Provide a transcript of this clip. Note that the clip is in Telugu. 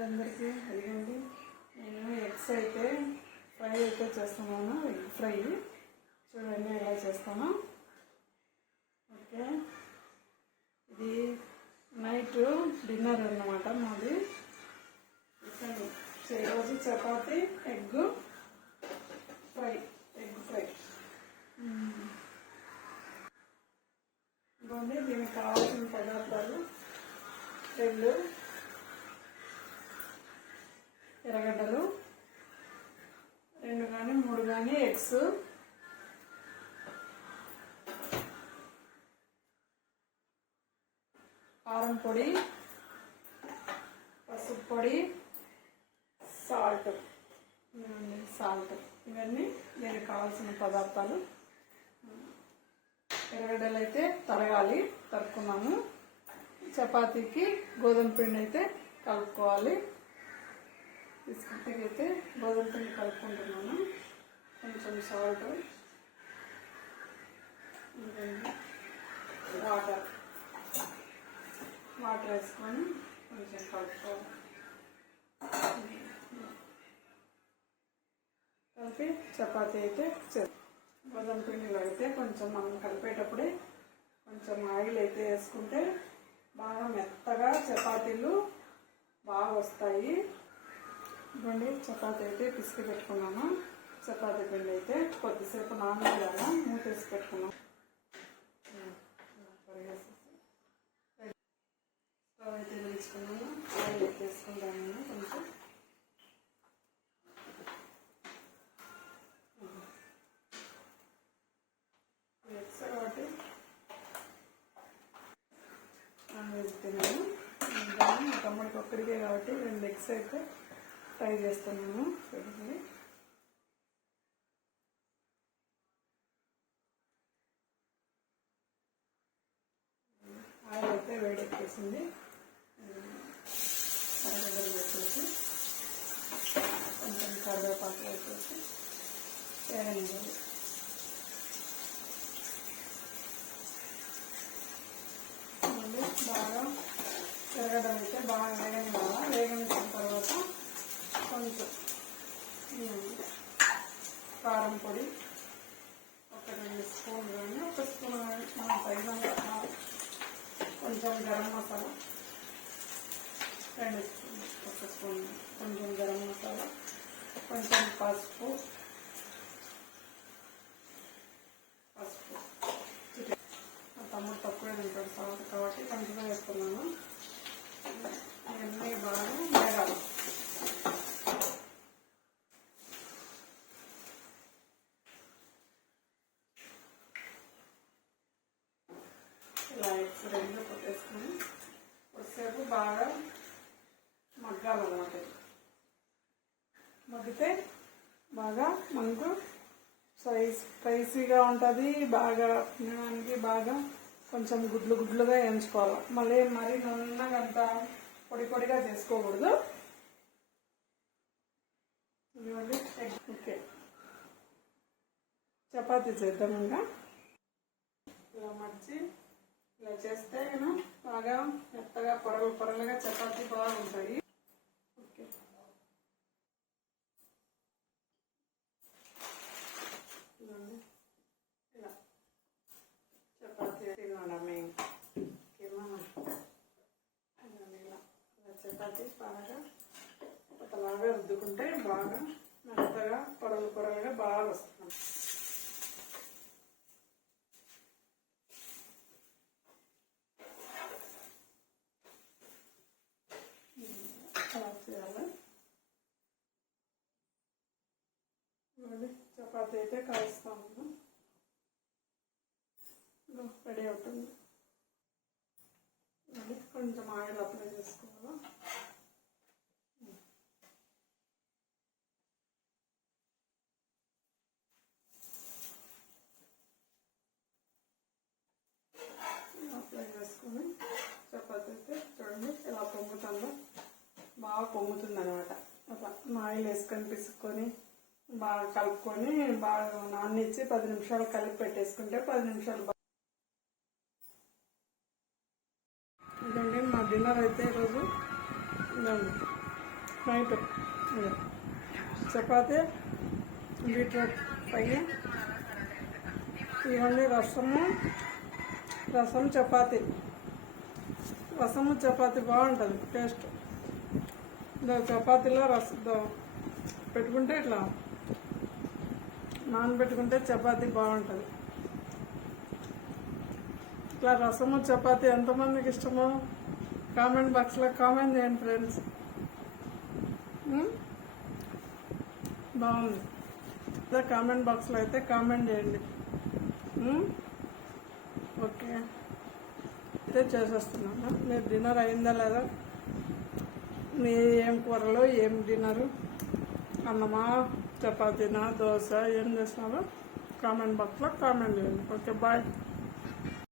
అందరికీ అదిగోండి. నేను ఎగ్స్ అయితే ఫ్రై అయితే చేస్తున్నాను. ఎగ్ ఫ్రై చూడండి ఎలా చేస్తాను. ఓకే, ఇది నైట్ డిన్నర్ అన్నమాట మాది. ఈరోజు చపాతి ఎగ్ ఫ్రై. ఇదిగోండి, దీనికి కావాల్సిన పదార్థాలు 2 ఎర్రగడ్డలు, 2 కానీ 3 కానీ ఎగ్స్, కారం పొడి, పసుపు పొడి, సాల్ట్. ఇవన్నీ దీనికి కావాల్సిన పదార్థాలు. ఎర్రగడ్డలు అయితే తరుక్కున్నాము. చపాతీకి గోధుమ పిండి అయితే కలుపుకోవాలి. బిస్కెట్కి అయితే గోధుమ పిండి కలుపుకుంటున్నాను. కొంచెం సాల్ట్, వాటర్ వేసుకొని కొంచెం కలుపుకోవాలి. కలిపి చపాతీ అయితే గోధుమ పిండిలో అయితే కొంచెం మనం కలిపేటప్పుడే కొంచెం ఆయిల్ అయితే వేసుకుంటే బాగా మెత్తగా చపాతీలు బాగా వస్తాయి. ఇవ్వండి, చపాతీ అయితే పిసికి పెట్టుకున్నాను. చపాతీ పిండి అయితే కొద్దిసేపు నానబెట్టాను, మూతేసి పెట్టుకున్నాను. స్టవ్ అయితే వేసుకున్నాను. ఆయిల్ అయితే వేసుకుంటాను కొంచెం. కాబట్టి వేస్తున్నాను. మా తమ్ముడికి ఒక్కడికే కాబట్టి 2 ఎగ్స్ అయితే ఫ్రై చేస్తున్నాను. చూడండి, ఆయిల్ అయితే వేడెక్కేసింది. కరివేపాకు వేసేసి కొంచెం కరివేపాకు వేసేసి వేగనివ్వాలి. బాగా ఎర్రగడ్డలు అయితే బాగా వేగనివ్వాలి. వేగనిచ్చిన తర్వాత కొంచెం కారం పొడి 1-2 స్పూన్లు కానీ 1 స్పూన్ కానీ మనం తగినంత, కొంచెం గరం మసాలా 2 స్పూన్లు, 1 స్పూన్ కొంచెం గరం మసాలా, కొంచెం పసుపు తమ్ముడు తక్కువే తింటాడు సాల్ట్ కాబట్టి కొంచెమే వేస్తున్నాను. ఇవన్నీ బాగా వేగాలి. ఇలా ఎగ్స్ 2 కొట్టేసుకొని కొద్దిసేపు బాగా మగ్గాలన్నమాట. మగ్గితే బాగా మనకు స్పైసీగా ఉంటుంది. బాగా తినడానికి బాగా కొంచెం గుడ్లుగా వేయించుకోవాలి. మళ్ళీ మరీ నున్నగా అంతా పొడిగా చేసుకోకూడదు. ఇదిగోండి, ఓకే, చపాతీ చేద్దాం. ఇంకా ఇలా మర్చి ఇలా చేస్తే బాగా మెత్తగా పొరలుగా చపాతీ బాగుంటాయి. ఓకే, ఇలా చపాతీ తినడమే. ఇలా చపాతీ బాగా కొత్తలాగా రుద్దుకుంటే బాగా మెత్తగా పొరలుగా బాగా వస్తుంది. అలా చేయాలి. చపాతీ అయితే కాలుస్తాము. రెడీ అవుతుంది. కొంచెం ఆయిల్ అప్లై చేసుకోవాలి. అప్లై చేసుకుని చపాతీ అయితే చూడండి ఎలా పొంగుతుందో. బాగా పొంగుతుంది అనమాట. అట్లా ఆయిల్ వేసుకొని పిసుక్కొని బాగా కలుపుకొని బాగా నాననిచ్చి 10 నిమిషాలు కలిపి పెట్టేసుకుంటే 10 నిమిషాలు. ఇదండి మా డిన్నర్ అయితే ఈరోజు. నైట్ చపాతి బీట్రూట్ ఫ్రై, ఇవన్నీ రసం చపాతి బాగుంటుంది టేస్ట్. చపాతీలో పెట్టుకుంటే ఇట్లా నానబెట్టుకుంటే చపాతీ బాగుంటుంది. ఇట్లా రసము చపాతీ ఎంతమందికి ఇష్టమో కామెంట్ బాక్స్లో కామెంట్ చేయండి ఫ్రెండ్స్. బాగుంది కామెంట్ బాక్స్లో అయితే కామెంట్ చేయండి. ఓకే, అయితే చేసేస్తున్నాను. మీరు డిన్నర్ అయిందా లేదా, మీ ఏం కూరలు, ఏం డిన్నరు, అన్నమా చపాతీనా దోశ ఏం చేస్తున్నారో కామెంట్ బాక్స్లో కామెంట్ చేయండి. Okay, bye.